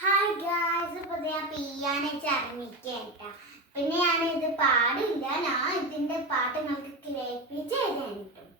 Hi guys, ഇപ്പോൾ ഞാൻ പിയാനൊക്കെ ഇറങ്ങിക്കേട്ടാ. പിന്നെ ഞാനിത് പാടില്ല, ഞാൻ ഇതിൻ്റെ പാട്ട് നിങ്ങൾക്ക് കേൾപ്പിച്ച് തരാൻ കിട്ടും.